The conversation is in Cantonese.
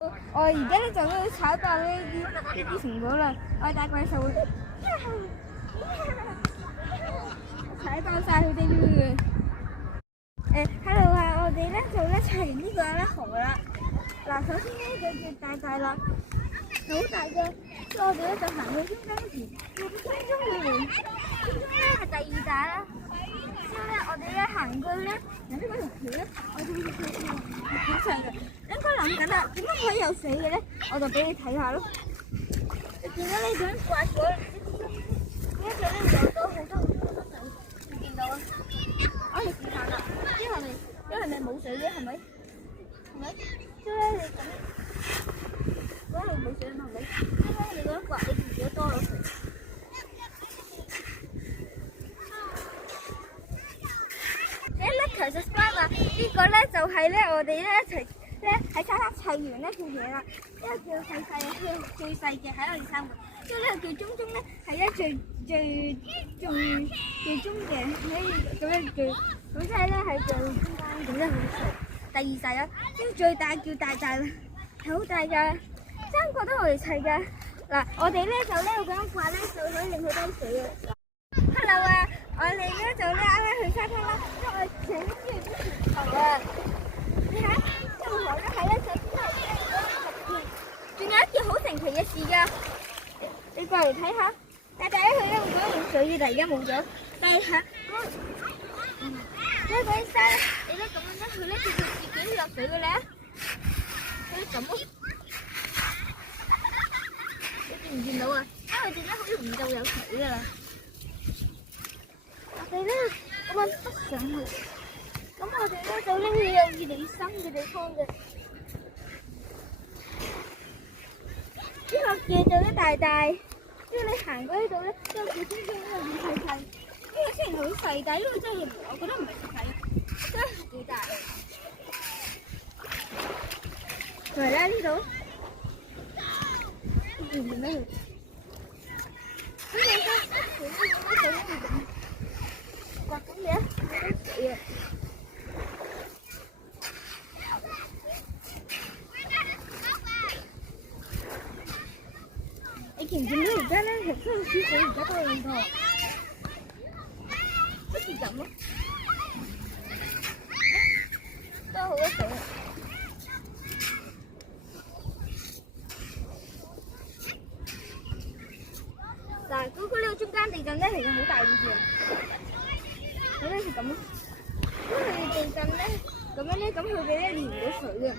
我而家咧就要炒到呢啲城堡啦，我大怪獸會踩爆晒佢哋嘅。hello 啊，我哋咧就咧砌完呢個咧河啦。嗱，首先咧就叫大啦，好大嘅，所以我哋咧就行去中間時，中間咧係第二大啦。之後咧我哋咧行過咧，然之後嗰條橋咧，我哋好長嘅。應該諗緊啦，點解可以有死嘅咧？我就俾你睇下咯。你見到呢種刮咗，呢一隻咧有多好多水，你見到啊？我哋試下啦，因為你冇水嘅係咪？係咪？即係咧你咁，嗰度冇水係咪？即係你嗰一刮，你自己多咗水。其實 subscribe 啊，呢個咧就係咧我哋咧一齊咧喺沙灘砌完呢套嘢啦。呢個叫細細嘅，最細嘅喺我哋生活。之後呢個叫中中咧係咧最中嘅，咁樣咁即係咧係最中間咁樣好細。第二細啊，跟住最大叫大啦，係好大㗎，三個都係我哋砌㗎。嗱，我哋咧就呢個咁樣掛咧就可以令佢多水嘅。Hello 啊！我哋咧就咧啱啱去沙灘啦，因為請住啲船頭啊！你睇，呢個河咧係咧上邊係咧仲有一件好神奇嘅事㗎，你過嚟睇下。但第一佢咧會覺得冇水嘅，但而家冇咗。但係嚇，嗰啲沙咧，你咧咁樣咧，佢咧就自己落水嘅咧，佢咁咯。你見唔見到啊？因為點解好容易就會有水㗎啦。我哋咧咁樣得上去，咁我哋咧就拎去有熱地生嘅地方嘅。呢個叫做咧大，因為你行過呢度咧，都叫中中呢個好細細。呢個雖然好細，但係呢個真係我覺得唔係細，真係幾大。同埋咧呢度，你見唔見到佢？呢個咧，佢呢個咁。刮緊嘢，好多水啊！你見唔見到而家咧？係真係啲水而家多咁多，好似咁咯，多好多水啊！嗱，嗰個呢個中間地震咧，其實好大件事啊！咁咧係咁咯，因為地震咧，咁樣咧，咁佢哋咧連唔到水啊。